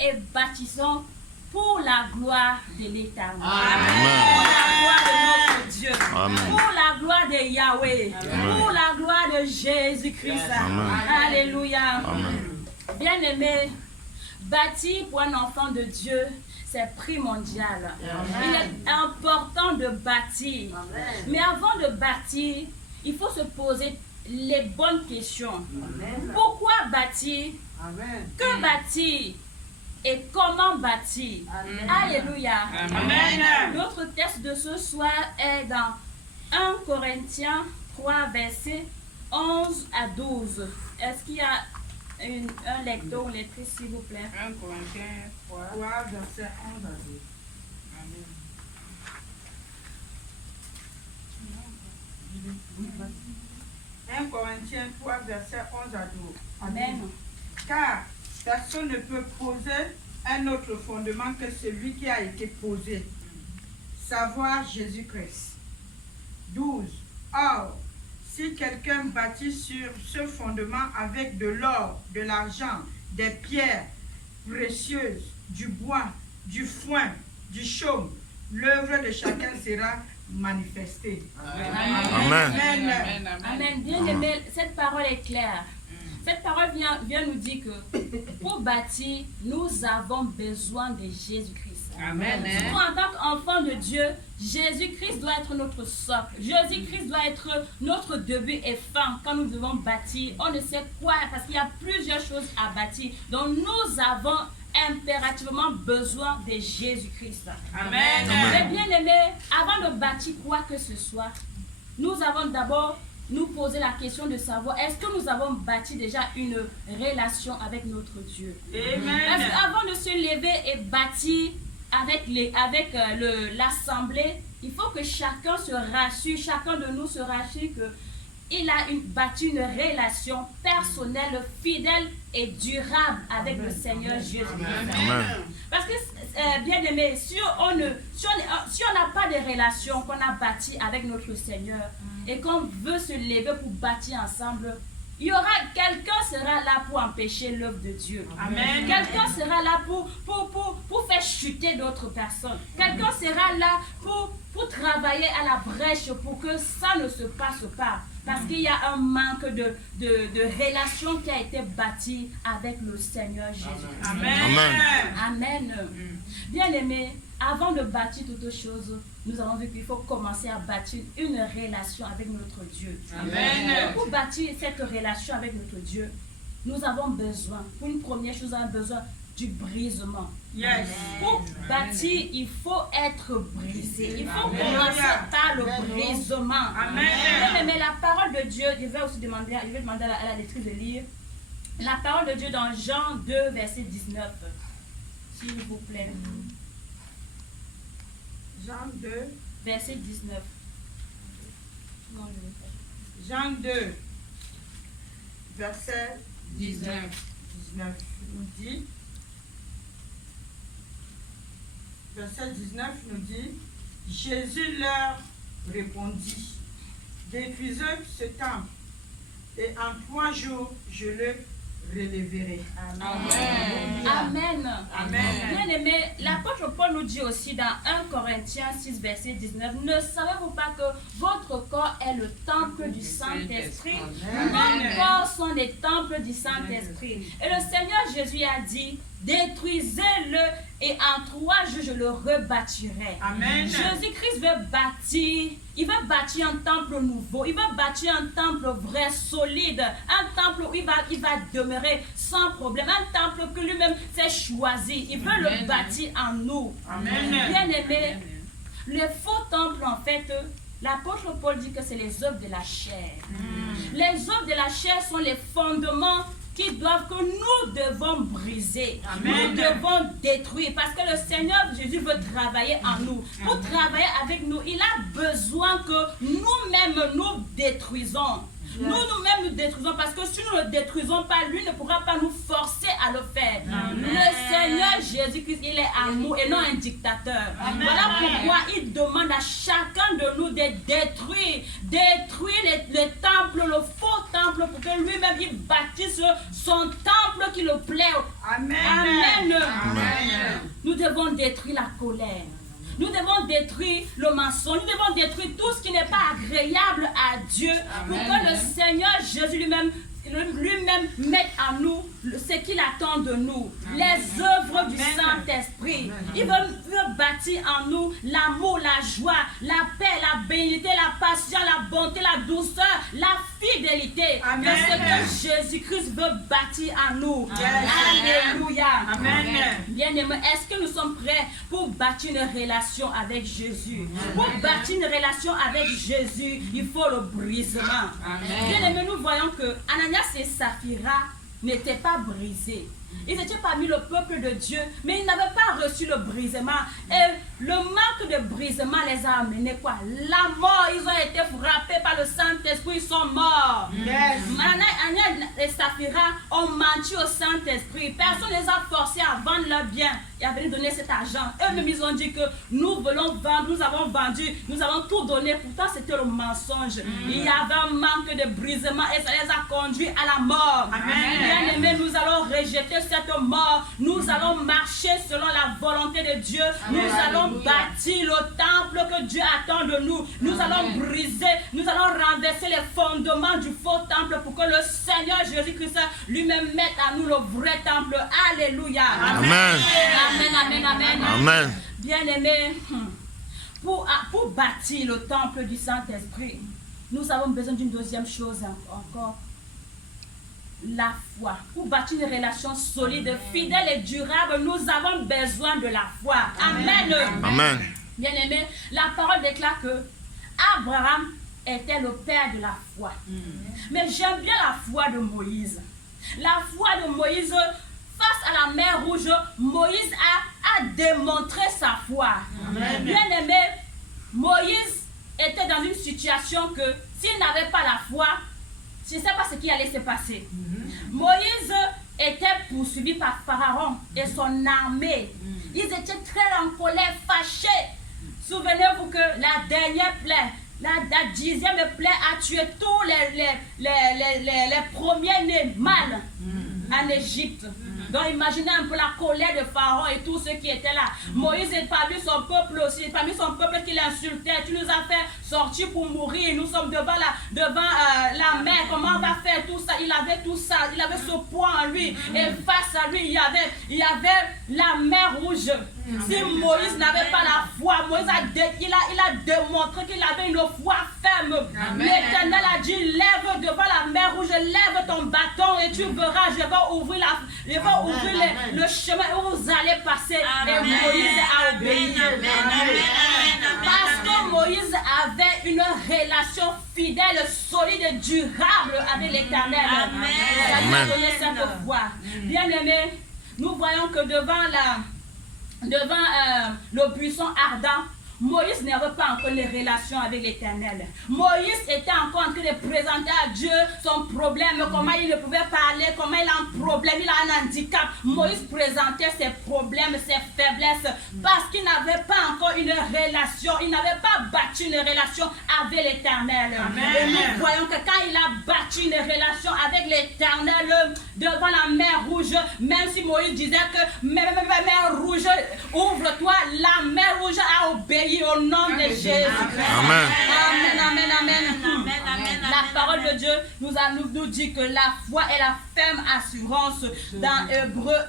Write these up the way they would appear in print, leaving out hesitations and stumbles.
et bâtissons pour la gloire de l'Éternel. Amen. Pour la gloire de notre Dieu. Amen. Pour la gloire de Yahweh. Amen. Pour la gloire de Jésus-Christ. Amen. Alléluia. Amen. Bien-aimé, bâtir pour un enfant de Dieu, c'est primordial. Il est important de bâtir. Mais avant de bâtir, il faut se poser les bonnes questions. Pourquoi bâtir? Que bâtir? Et comment bâtir? Alléluia. Amen. Notre texte de ce soir est dans 1 Corinthiens 3, versets 11 à 12. Est-ce qu'il y a un lecteur ou lectrice, s'il vous plaît? 1 Corinthiens 3, verset 11 à 12. Amen. 1 Corinthiens 3, verset 11 à 12. Amen. Car personne ne peut poser un autre fondement que celui qui a été posé, savoir Jésus-Christ. 12. Or, si quelqu'un bâtit sur ce fondement avec de l'or, de l'argent, des pierres précieuses, du bois, du foin, du chaume, l'œuvre de chacun sera manifestée. Amen. Amen. Amen. Bien aimé, cette parole est claire. Cette parole vient nous dire que pour bâtir, nous avons besoin de Jésus-Christ. Amen. Nous, en tant qu'enfants de Dieu, Jésus-Christ doit être notre socle. Jésus-Christ doit être notre début et fin quand nous devons bâtir. On ne sait quoi, parce qu'il y a plusieurs choses à bâtir. Donc nous avons impérativement besoin de Jésus-Christ. Amen. Mais bien aimé, avant de bâtir quoi que ce soit, nous avons d'abord nous poser la question de savoir est-ce que nous avons bâti déjà une relation avec notre Dieu. Amen. Parce qu'avant de se lever et bâtir avec l'assemblée, il faut que chacun se rassure, chacun de nous se rassure que il a bâti une relation personnelle, fidèle et durable avec le Seigneur Jésus-Christ. Amen. Parce que, bien aimé, si on n'a pas de relation qu'on a bâti avec notre Seigneur et qu'on veut se lever pour bâtir ensemble, il y aura quelqu'un sera là pour empêcher l'œuvre de Dieu. Amen. Quelqu'un sera là pour faire chuter d'autres personnes. Quelqu'un sera là pour travailler à la brèche pour que ça ne se passe pas. Parce qu'il y a un manque de relation qui a été bâtie avec le Seigneur Jésus. Amen. Amen. Bien aimé, avant de bâtir toute chose, nous avons vu qu'il faut commencer à bâtir une relation avec notre Dieu. Amen. Pour bâtir cette relation avec notre Dieu, nous avons besoin, pour une première chose, nous avons besoin du brisement. Yes. Pour bâtir, il faut être brisé. Il faut commencer par le brisement. Amen. Mais la parole de Dieu, je vais aussi demander à la lectrice de lire la parole de Dieu dans Jean 2, verset 19. S'il vous plaît. Jean 2, verset 19. Jean 2, verset 19 nous dit, verset 19 nous dit, Jésus leur répondit, détruisez ce temple, et en 3 jours je le relèverai. Amen. Amen. Bien aimé, l'apôtre Paul nous dit aussi dans 1 Corinthiens 6, verset 19, ne savez-vous pas que votre corps est le temple du Saint-Esprit? Nos corps sont les temples du Saint-Esprit. Et le Seigneur Jésus a dit, détruisez-le et en 3 jours je le rebâtirai. Amen. Jésus-Christ veut bâtir, il veut bâtir un temple nouveau, il veut bâtir un temple vrai, solide, un temple où il va demeurer sans problème, un temple que lui-même s'est choisi, il veut le bâtir en nous. Amen. Bien aimé, les faux temples en fait, l'apôtre Paul dit que c'est les œuvres de la chair. Les œuvres de la chair sont les fondements que nous devons briser, Amen. nous devons détruire, parce que le Seigneur Jésus veut travailler en nous. Pour travailler avec nous, il a besoin que nous-mêmes nous détruisons. Nous-mêmes nous détruisons, parce que si nous ne le détruisons pas, lui ne pourra pas nous forcer à le faire. Amen. Le Seigneur Jésus-Christ, il est amour et non un dictateur. Amen. Voilà pourquoi il demande à chacun de nous de détruire les temples, le faux temple, pour que lui-même il bâtisse son temple qui le plaît. Amen. Amen. devons détruire la colère. Nous devons détruire le mensonge. Nous devons détruire tout ce qui n'est pas agréable à Dieu. Pour que le Seigneur Jésus lui-même mette en nous ce qu'il attend de nous. Les œuvres du Saint-Esprit. Il veut bâtir en nous l'amour, la joie, la paix, la bénédiction, la patience, la bonté, la douceur, la fidélité. C'est ce que Jésus-Christ veut bâtir en nous. Alléluia. Bien-aimés, est-ce que nous sommes prêts pour bâtir une relation avec Jésus? Pour bâtir une relation avec Jésus, il faut le brisement. Bien-aimés, nous voyons que Ananias et Saphira n'étaient pas brisés. Ils étaient parmi le peuple de Dieu, mais ils n'avaient pas reçu le brisement. Et le manque de brisement les a amenés quoi? La mort. Ils ont été frappés par le Saint-Esprit, ils sont morts. Ananias et Saphira ont menti au Saint-Esprit. Personne ne les a forcés à vendre leurs biens et à venir donner cet argent. Eux-mêmes, ils ont dit que nous voulons vendre, nous avons vendu, nous avons tout donné. Pourtant, c'était le mensonge. Il y avait un manque de brisement et ça les a conduits à la mort. Bien aimés, nous allons rejeter cette mort. Nous allons marcher selon la volonté de Dieu. Nous allons bâtir le temple que Dieu attend de nous. Nous allons briser, nous allons renverser les fondements du faux temple pour que le Seigneur Jésus-Christ lui-même mette à nous le vrai temple. Alléluia. Amen. Amen. Bien-aimés, pour bâtir le temple du Saint-Esprit, nous avons besoin d'une deuxième chose encore. La foi. Pour bâtir une relation solide, fidèle et durable, nous avons besoin de la foi. Amen. Amen. Bien-aimés, la parole déclare que Abraham était le père de la foi. Mais j'aime bien la foi de Moïse. La foi de Moïse, face à la mer Rouge, Moïse a démontré sa foi. Bien-aimé, Moïse était dans une situation que s'il n'avait pas la foi, je ne sais pas ce qui allait se passer. Moïse était poursuivi par Pharaon et son armée. Ils étaient très en colère, fâchés. Souvenez-vous que la dernière plaie, la 10e plaie a tué tous les premiers-nés mâles en Égypte. Donc imaginez un peu la colère de Pharaon et tous ceux qui étaient là. Moïse est parmi son peuple aussi, parmi son peuple qui l'insultait. Tu nous as fait sortir pour mourir. Nous sommes devant la mer. Comment on va faire tout ça? Il avait tout ça. Il avait ce poids en lui. Et face à lui, il y avait la mer Rouge. Si Moïse n'avait pas la foi, Moïse il a démontré qu'il avait une foi ferme. L'Éternel a dit, lève devant la mer Rouge, lève ton bâton et tu verras, je vais ouvrir le chemin où vous allez passer. Et Moïse a obéi. Parce que Moïse avait une relation fidèle, solide, durable avec l'Éternel. Il a donné cette foi. Bien aimé, nous voyons que devant le buisson ardent, Moïse n'avait pas encore les relations avec l'Éternel. Moïse était encore en train de présenter à Dieu son problème, comment il ne pouvait parler, comment il a un problème, il a un handicap. Moïse présentait ses problèmes, ses faiblesses, parce qu'il n'avait pas encore une relation, il n'avait pas bâti une relation avec l'Éternel. Et nous voyons que quand il a bâti une relation avec l'Éternel devant la mer Rouge, même si Moïse disait que mer Rouge, ouvre-toi, la mer Rouge a obéi au nom de Jésus. Amen. Amen, amen, amen. La parole de Dieu nous dit que la foi est la ferme assurance dans Hébreux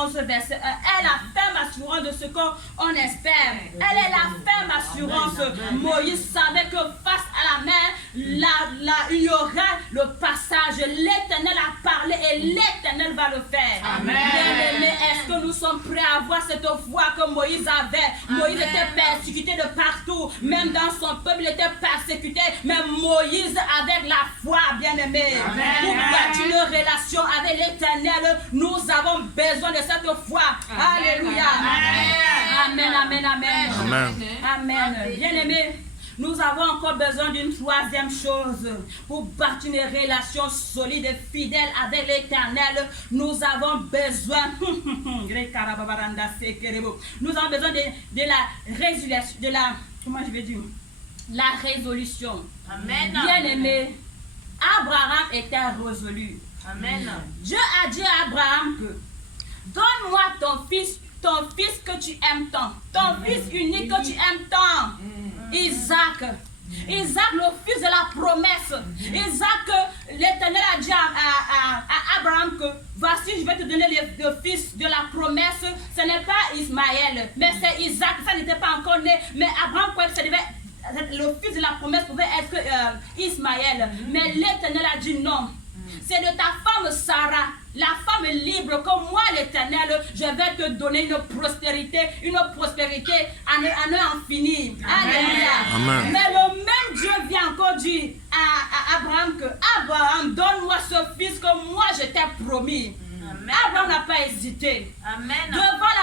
11 verset 1. Elle est la ferme assurance de ce qu'on espère. Elle est la ferme assurance. Moïse savait que face à la mer, il y aura le passage. L'Éternel a parlé et l'Éternel va le faire. Amen. Bien-aimés, est-ce que nous sommes prêts à avoir cette foi que Moïse avait? Moïse était persécuté de partout, même dans son peuple il était persécuté, mais Moïse avec la foi, bien-aimé, pour bâtir une relation avec l'Éternel, nous avons besoin de cette foi. Alléluia. Amen, amen, amen. Amen. Amen. Bien-aimé, nous avons encore besoin d'une troisième chose pour bâtir une relation solide et fidèle avec l'Éternel. Nous avons besoin de la résolution, la résolution. Amen. Bien-aimé, Abraham était résolu. Amen. Dieu a dit à Abraham que donne-moi ton fils que tu aimes tant. Ton fils unique que tu aimes tant. Isaac. Isaac, le fils de la promesse. Isaac, l'Éternel a dit à Abraham que voici, je vais te donner le fils de la promesse. Ce n'est pas Ismaël, mais c'est Isaac. Ça n'était pas encore né. Mais Abraham croyait que le fils de la promesse pouvait être Ismaël. Mais l'Éternel a dit non. C'est de ta femme Sarah, la femme libre, que moi l'Éternel, je vais te donner une prospérité à ne en finir. Alléluia. Mais le même Dieu vient encore dire à Abraham que Abraham, donne-moi ce fils que moi je t'ai promis. Abraham n'a pas hésité. Devant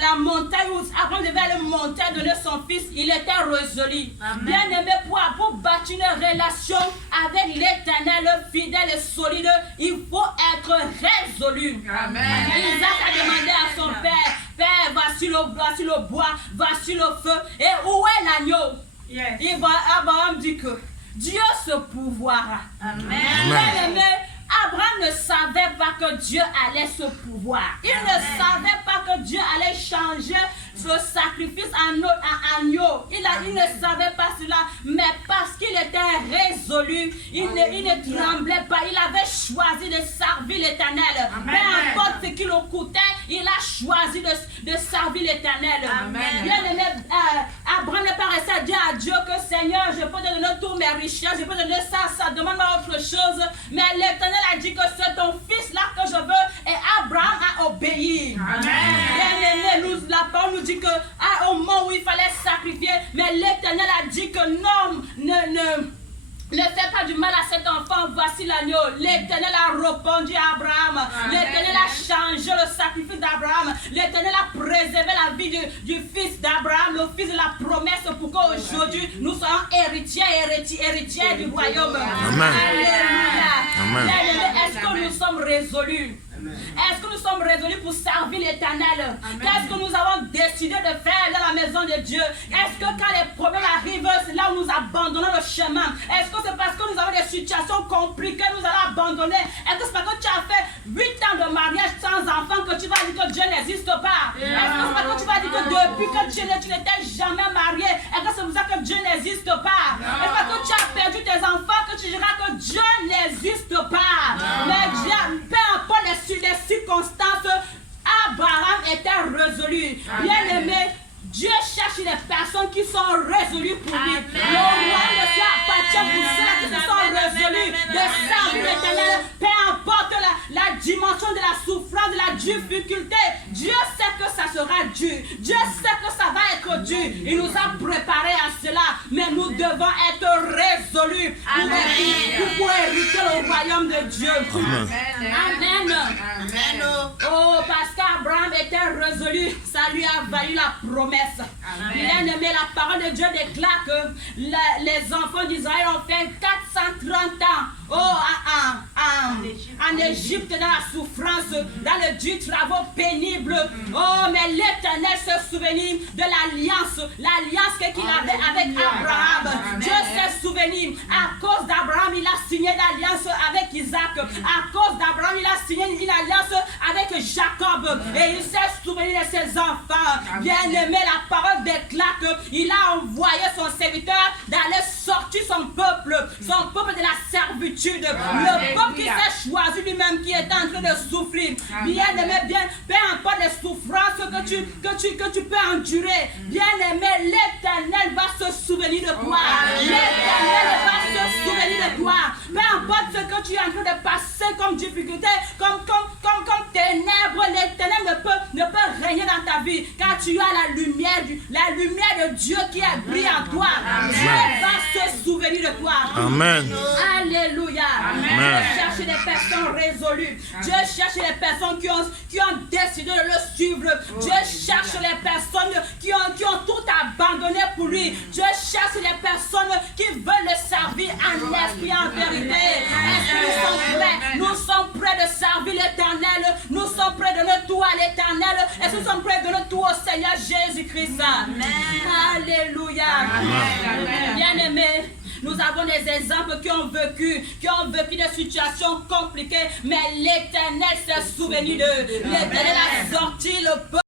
la montagne où Abraham devait aller monter donner son fils, il était résolu. Bien aimé, pour bâtir une relation avec l'Éternel fidèle et solide, il faut être résolu. Isaac a demandé à son père, Père, voici le bois, voici le feu, et où est l'agneau? Et Abraham dit que Dieu se pourvoira. Bien aimé, Abraham ne savait pas que Dieu allait se pouvoir. Il ne savait pas que Dieu allait changer ce sacrifice en agneau. Il ne savait pas cela, mais parce qu'il était résolu, il ne tremblait pas. Il avait choisi de servir l'Éternel. Peu importe ce qui le coûtait, il a choisi de servir l'Éternel. Bien aimé, Abraham n'est pas resté à dire à Dieu que Seigneur, je peux te donner tous mes richesses, je peux te donner ça, demande-moi autre chose. Mais l'Éternel a dit que c'est ton fils là que je veux, et Abraham a obéi. Bien aimé, la parole nous dit que au moment où il fallait sacrifier, mais l'Éternel a dit que non, ne fais pas du mal à cet enfant, voici l'agneau. L'Éternel a répondu à Abraham. L'Éternel a changé le sacrifice d'Abraham. L'Éternel a préservé la vie du fils d'Abraham, le fils de la promesse, pour qu'aujourd'hui nous soyons héritiers du royaume. Alléluia. Est-ce que nous sommes résolus? Est-ce que nous sommes résolus pour servir l'Éternel? Qu'est-ce que nous avons décidé de faire dans la maison de Dieu? Est-ce que quand les problèmes arrivent, c'est là où nous abandonnons le chemin? Est-ce que c'est parce que nous avons des situations compliquées, nous allons abandonner? Est-ce que c'est parce que tu as fait 8 ans de mariage sans enfant que tu vas dire que Dieu n'existe pas? Est-ce que c'est parce que tu vas dire que depuis que tu n'étais jamais marié, est-ce que c'est pour ça que Dieu n'existe pas? Est-ce parce que tu as perdu tes enfants que tu diras que Dieu n'existe pas? Mais Dieu, peu importe les circonstances, Abraham était résolu. Bien aimé, Dieu cherche les personnes qui sont résolues pour lui. Le royaume de Dieu appartient pour ceux qui se sont résolus de servir l'Éternel. Peu importe la dimension de la souffrance, de la difficulté, Dieu sait que ça sera dur. Dieu sait que ça va être dur. Il nous a préparés à cela. Mais nous devons être résolus pour hériter le royaume de Dieu. Amen. Oh, parce qu'Abraham était résolu, ça lui a valu la promesse. Bien aimé, la parole de Dieu déclare que les enfants d'Israël ont fait 430 ans en Égypte, dans la souffrance, dans le dur travaux pénibles. Oh, mais l'Éternel se souvenir de l'alliance qu'il avait avec Abraham. Dieu s'est souvenu. À cause d'Abraham, il a signé l'alliance avec Isaac. À cause d'Abraham, il a signé une alliance avec Jacob. Et il s'est souvenu de ses enfants. Bien aimé, la parole déclare qu'il a envoyé son serviteur d'aller sortir son peuple de la servitude. Le peuple qui s'est choisi lui-même, qui est en train de souffrir. Bien aimé, peu importe les souffrances que tu peux endurer, bien aimé, l'Éternel va se souvenir de toi. L'Éternel va se souvenir de toi. Peu importe ce que tu es en train de passer comme difficulté, comme ténèbres, l'Éternel ne peut régner dans ta vie, car tu as la lumière de Dieu qui brille en toi. Dieu va se souvenir de toi. Amen. Alléluia. Dieu cherche des personnes résolues. Dieu cherche les personnes qui ont décidé de le suivre. Dieu cherche les personnes qui ont tout abandonné pour lui. Dieu cherche les personnes qui veulent le servir en esprit, en vérité. Est-ce que nous sommes prêts? Nous sommes prêts de servir l'Éternel. Nous sommes prêts de donner tout à l'Éternel. Est-ce que nous sommes prêts de donner tout au Seigneur Jésus-Christ? Alléluia. Bien aimé, nous avons des exemples qui ont vécu des situations compliquées, mais l'Éternel s'est souvenu d'eux. L'Éternel a sorti le peuple